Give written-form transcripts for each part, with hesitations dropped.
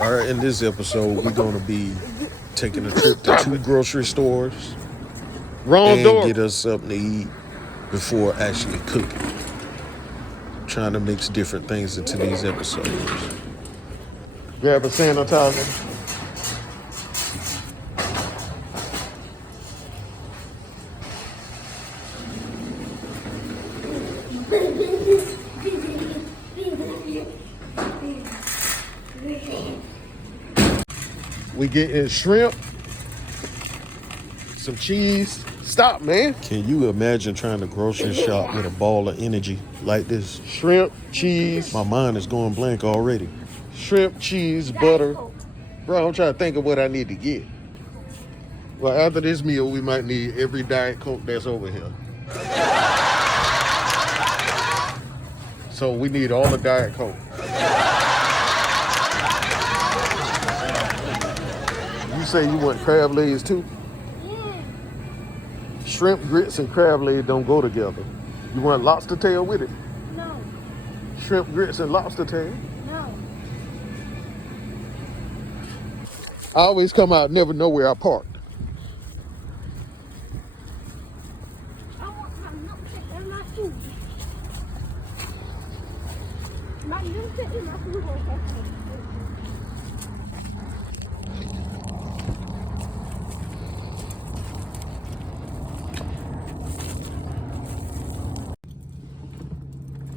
All right, in this episode, we're going to be taking a trip to two grocery stores Wrong and door. get us something to eat before actually cooking. Trying to mix different things into these episodes. Grab a sanitizer. We getting shrimp, some cheese. Stop, man. Can you imagine trying to grocery shop with a ball of energy like this? Shrimp, cheese, My mind is going blank already. shrimp, cheese, butter. Bro, I'm trying to think of what I need to get. Well, after this meal, we might need every Diet Coke that's over here. So we need all the Diet Coke. You say you want crab legs too? Shrimp, grits, and crab legs don't go together. You want lobster tail with it? No, Shrimp, grits, and lobster tail. no. I always come out, never know where I parked. I want my milkshake and my food. My milkshake and my food.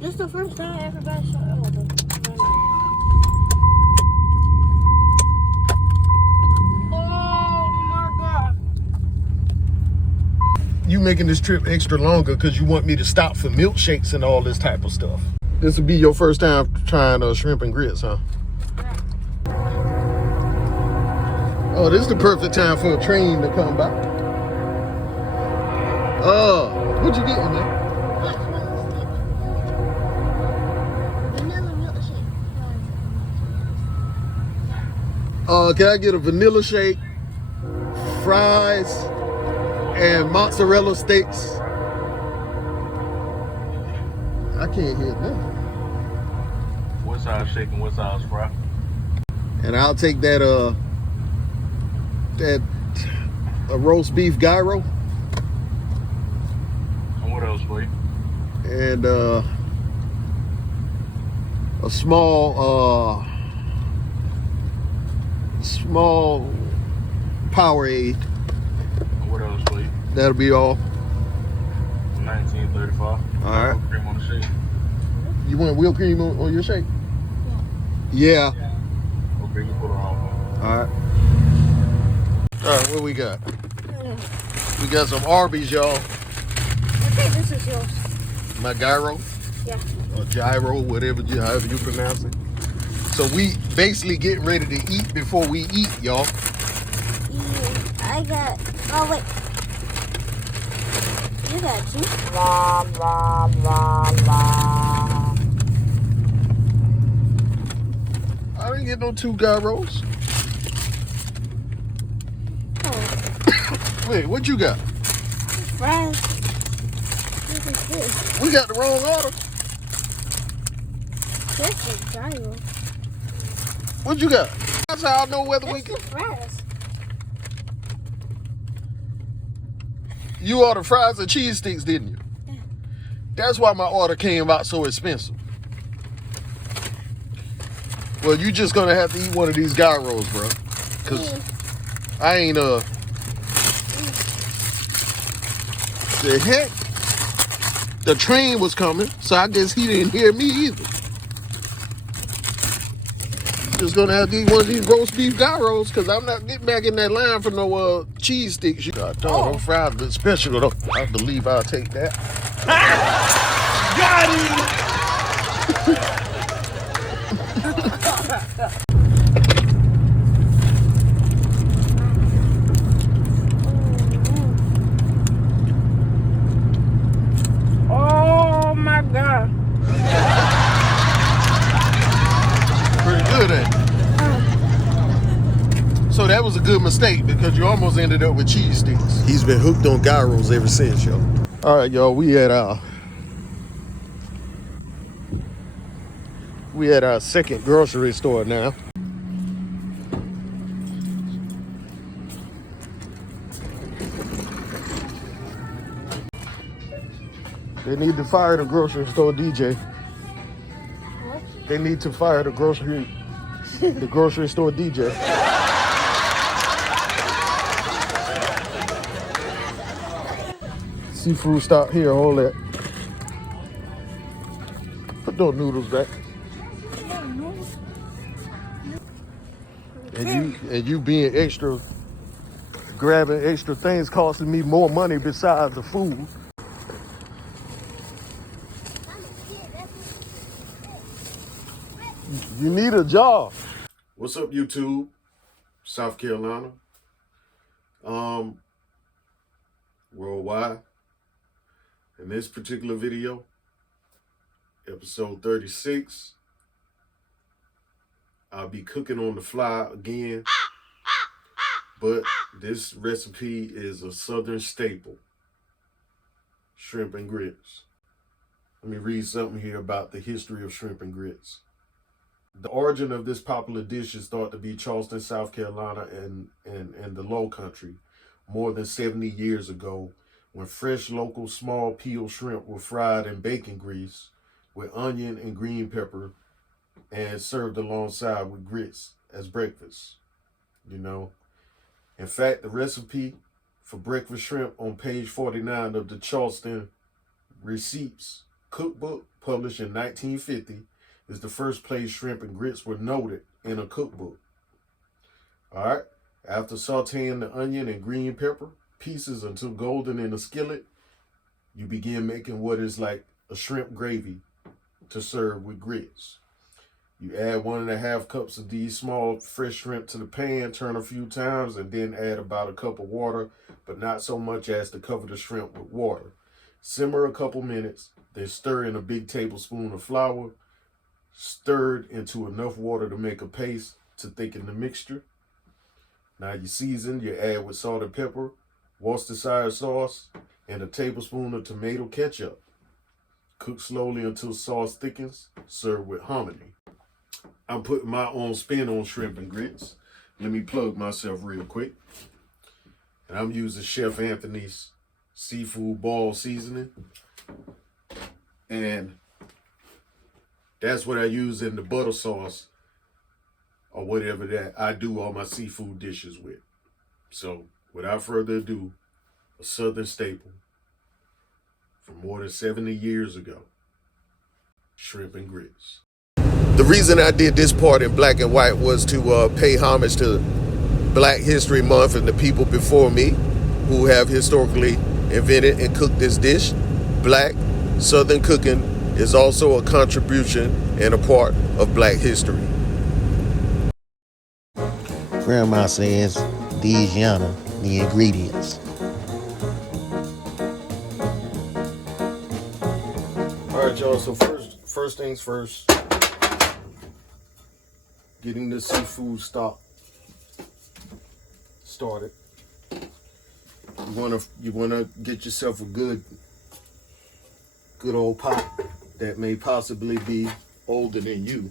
This is the first time everybody saw order. Oh my god. You making this trip extra longer because you want me to stop for milkshakes and all this type of stuff. This will be your first time trying shrimp and grits, huh? Oh, this is the perfect time for a train to come by. What you getting, man? Vanilla milkshake. Can I get a vanilla shake, fries, and mozzarella sticks? I can't hear nothing. What size shake and what size fry? And I'll take that a roast beef gyro And what else for you? and a small Powerade. And what else for you? That'll be all. 1935. All right. Cream on the shake. You want whipped cream on your shake? Yeah. Okay, you put it on. All right. All right, what we got? We got some Arby's, y'all. I think this is yours. My gyro. Yeah. Or gyro, however you pronounce it. So we basically getting ready to eat before we eat, y'all. I got. Oh wait. You got two. I didn't get no two gyros. Oh, Wait, what you got? fries. This is this. We got the wrong order. This is gyro. What you got? That's how I know whether we This can. is fries. You ordered fries and cheese sticks, didn't you? Yeah. That's why my order came out so expensive. Well, you just gonna have to eat one of these gyros, bro. Cause I ain't the heck? The train was coming, so I guess he didn't hear me either. Just gonna have to eat one of these roast beef gyros because I'm not getting back in that line for no cheese sticks. You got them fries been special though. I believe I'll take that. Got Oh my god. Pretty good at it. So that was a good mistake because you almost ended up with cheese sticks. He's been hooked on gyros ever since, yo. All right, y'all, we at our second grocery store now. They need to fire the grocery store DJ. What? They need to fire the grocery store DJ. Seafood stop here, hold that. Put those noodles back. And you being extra, grabbing extra things costing me more money besides the food. You need a job. What's up, YouTube? South Carolina. Worldwide. In this particular video, episode 36, I'll be cooking on the fly again, but this recipe is a Southern staple, shrimp and grits. Let me read something here about the history of shrimp and grits. The origin of this popular dish is thought to be Charleston, South Carolina, and the Low Country more than 70 years ago, when fresh local small peel shrimp were fried in bacon grease with onion and green pepper and served alongside with grits as breakfast. You know, in fact, the recipe for breakfast shrimp on page 49 of the Charleston Receipts cookbook, published in 1950, is the first place shrimp and grits were noted in a cookbook. All right, after sauteing the onion and green pepper pieces until golden in a skillet, you begin making what is like a shrimp gravy to serve with grits. You add 1.5 cups of these small fresh shrimp to the pan, turn a few times, and then add about a cup of water, but not so much as to cover the shrimp with water. Simmer a couple minutes, then stir in a big tablespoon of flour, stirred into enough water to make a paste to thicken the mixture. Now you season, you add with salt and pepper, Worcestershire sauce, and a tablespoon of tomato ketchup. Cook slowly until sauce thickens. Serve with hominy. I'm putting my own spin on shrimp and grits. Let me plug myself real quick. And I'm using Chef Anthony's seafood ball seasoning. And that's what I use in the butter sauce or whatever that I do all my seafood dishes with. So without further ado, a Southern staple from more than 70 years ago, shrimp and grits. The reason I did this part in black and white was to pay homage to Black History Month and the people before me who have historically invented and cooked this dish. Black Southern cooking is also a contribution and a part of Black history. Grandma says these yana the ingredients. All right, y'all. So first things first, getting the seafood stock started. You wanna get yourself a good old pot that may possibly be older than you.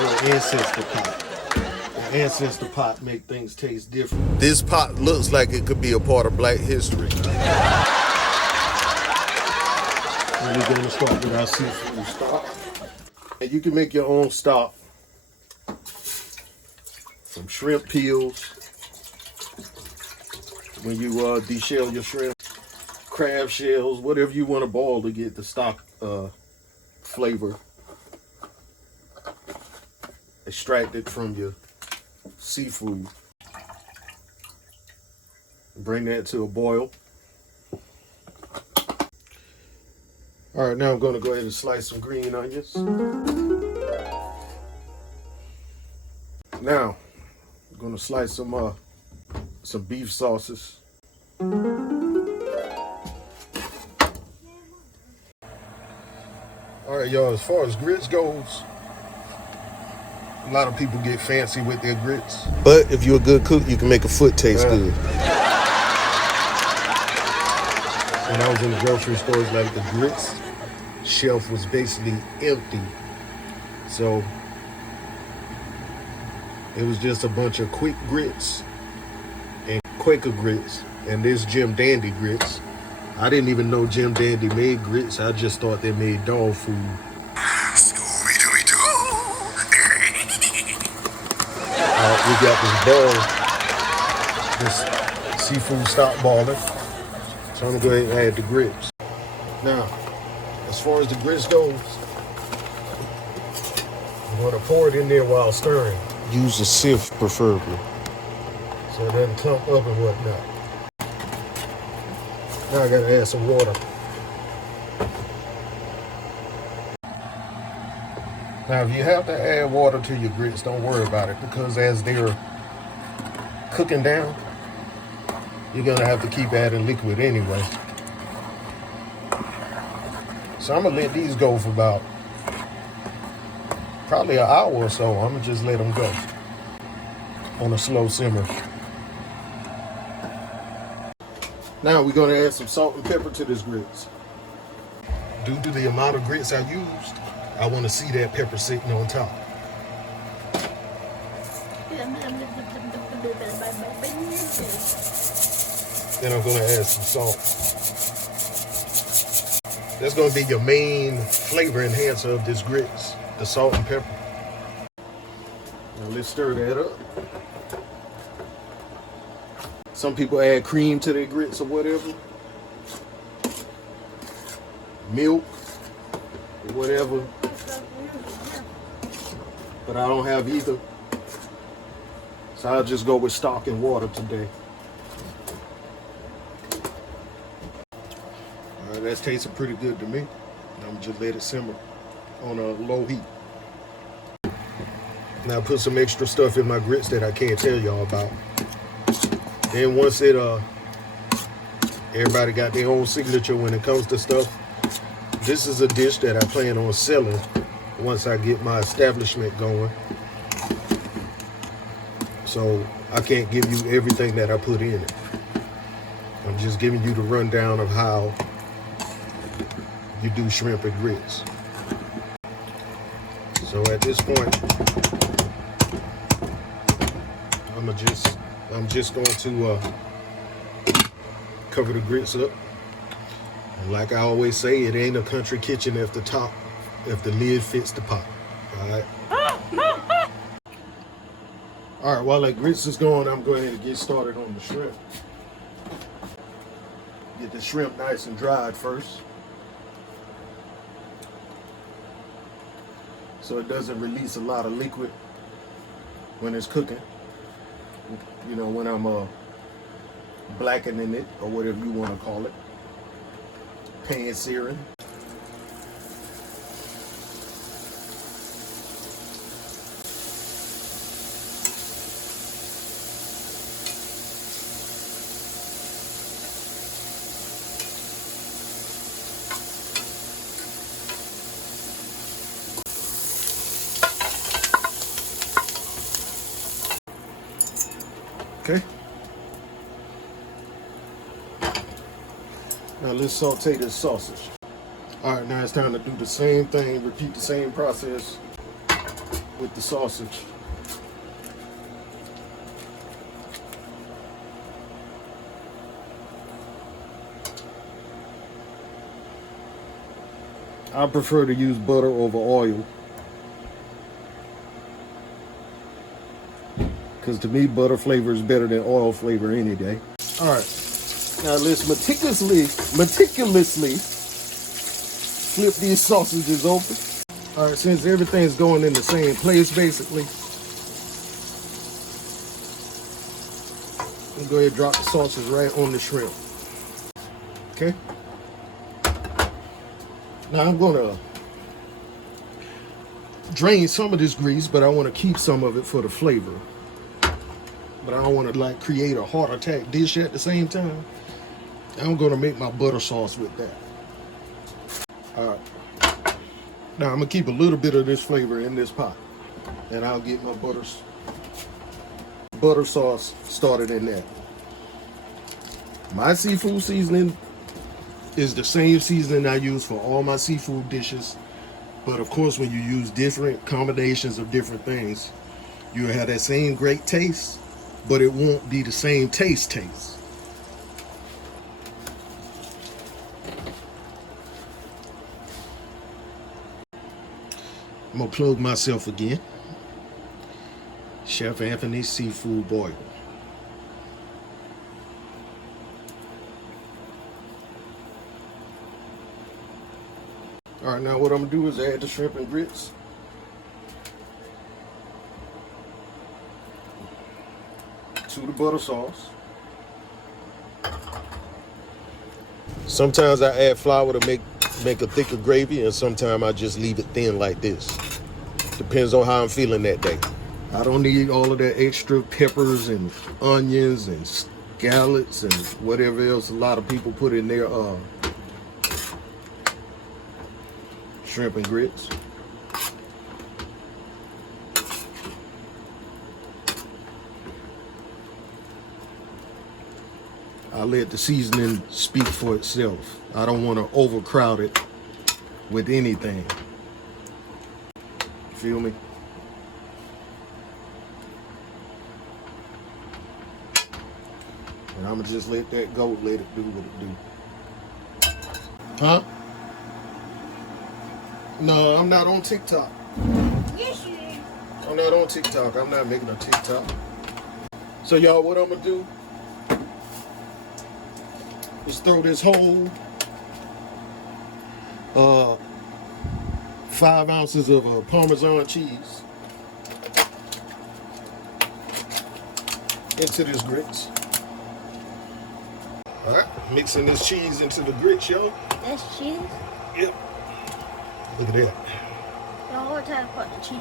Or ancestor pot. Ancestor pot make things taste different. This pot looks like it could be a part of Black history. And we're going to start with our seafood stock. And you can make your own stock from shrimp peels. When you deshell your shrimp, crab shells, whatever you want to boil to get the stock flavor extracted from your seafood. Bring that to a boil. All right, now I'm going to go ahead and slice some green onions. Now, I'm going to slice some beef sauces. All right, y'all, as far as grits goes, a lot of people get fancy with their grits. But if you're a good cook, you can make a foot taste good. When I was in the grocery stores, like the grits shelf was basically empty. So it was just a bunch of quick grits and Quaker grits and this Jim Dandy grits. I didn't even know Jim Dandy made grits. I just thought they made dog food. We got this seafood stock boiling. So I'm gonna go ahead and add the grits. Now, as far as the grits goes, I'm gonna pour it in there while stirring. Use a sieve preferably, so it doesn't clump up and whatnot. Now I gotta add some water. Now, if you have to add water to your grits, don't worry about it, because as they're cooking down, you're gonna have to keep adding liquid anyway. So I'm gonna let these go for about probably an hour or so. I'm gonna just let them go on a slow simmer. Now we're gonna add some salt and pepper to this grits. Due to the amount of grits I used, I want to see that pepper sitting on top. Then I'm gonna add some salt. That's gonna be your main flavor enhancer of this grits, the salt and pepper. Now let's stir that up. Some people add cream to their grits or whatever. Milk or whatever. But I don't have either. So I'll just go with stock and water today. All right, that's tasting pretty good to me. I'm gonna just let it simmer on a low heat. Now I put some extra stuff in my grits that I can't tell y'all about. Then once it, everybody got their own signature when it comes to stuff. This is a dish that I plan on selling once I get my establishment going. So I can't give you everything that I put in it. I'm just giving you the rundown of how you do shrimp and grits. So at this point, I'm just going to cover the grits up. And like I always say, it ain't a country kitchen if the lid fits the pot. All right. All right, while that grits is going, I'm going to get started on the shrimp. Get the shrimp nice and dried first, so it doesn't release a lot of liquid when it's cooking. You know, when I'm blackening it, or whatever you want to call it, pan searing. Okay. Now let's saute this sausage. All right, now it's time to do the same thing, repeat the same process with the sausage. I prefer to use butter over oil, because to me, butter flavor is better than oil flavor any day. All right, now let's meticulously flip these sausages open. All right, since everything's going in the same place, basically, I'm gonna go ahead and drop the sausage right on the shrimp. Okay. Now I'm gonna drain some of this grease, but I want to keep some of it for the flavor. But I don't want to like create a heart attack dish at the same time. I'm gonna make my butter sauce with that. All right. Now I'm gonna keep a little bit of this flavor in this pot, and I'll get my butter sauce started in there. My seafood seasoning is the same seasoning I use for all my seafood dishes, but of course when you use different combinations of different things, you'll have that same great taste, but it won't be the same taste. gonna plug myself again. Chef Anthony Seafood Boil. All right, now what I'm gonna do is add the shrimp and grits. To the butter sauce. Sometimes I add flour to make a thicker gravy, and sometimes I just leave it thin like this. Depends on how I'm feeling that day. I don't need all of that extra peppers and onions and scallops and whatever else a lot of people put in their shrimp and grits. I let the seasoning speak for itself. I don't want to overcrowd it with anything. Feel me? And I'm gonna just let that go, let it do what it do. Huh? No, I'm not on TikTok. Yes, you is. I'm not on TikTok. I'm not making a TikTok. So y'all, what I'm gonna do is throw this whole 5 ounces of Parmesan cheese into this grits. All right, mixing this cheese into the grits, y'all. That's cheese. Yep. Look at that. Y'all, what type of the cheese?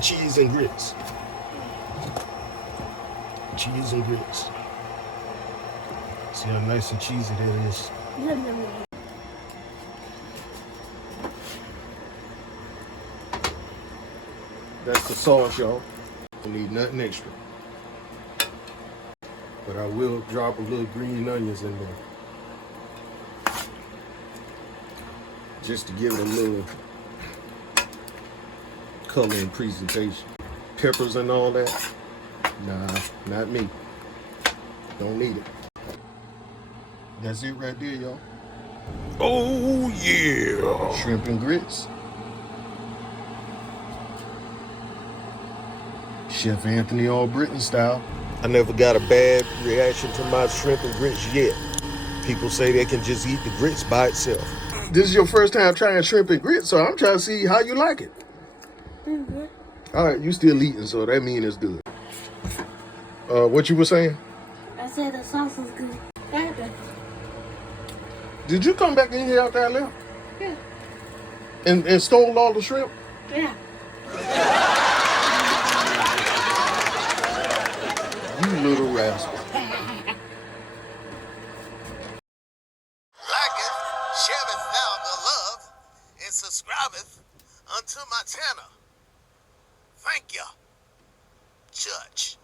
Cheese and grits. Cheese and grits. See how nice and cheesy that is. Yum, yum, yum. That's the sauce, y'all. Don't need nothing extra. But I will drop a little green onions in there. Just to give it a little color and presentation. Peppers and all that. Nah, not me. Don't need it. That's it right there, y'all. Oh yeah. Shrimp and grits. Chef Anthony All Britain style. I never got a bad reaction to my shrimp and grits yet. People say they can just eat the grits by itself. This is your first time trying shrimp and grits, so I'm trying to see how you like it. Mm-hmm. All right, you still eating, so that means it's good. What you were saying? I said the sauce is good. Okay. Did you come back in here after I left? Yeah. And stole all the shrimp? Yeah. You little rascal. Liketh, shareth thou the love, and subscribeth unto my channel. Thank you, Judge.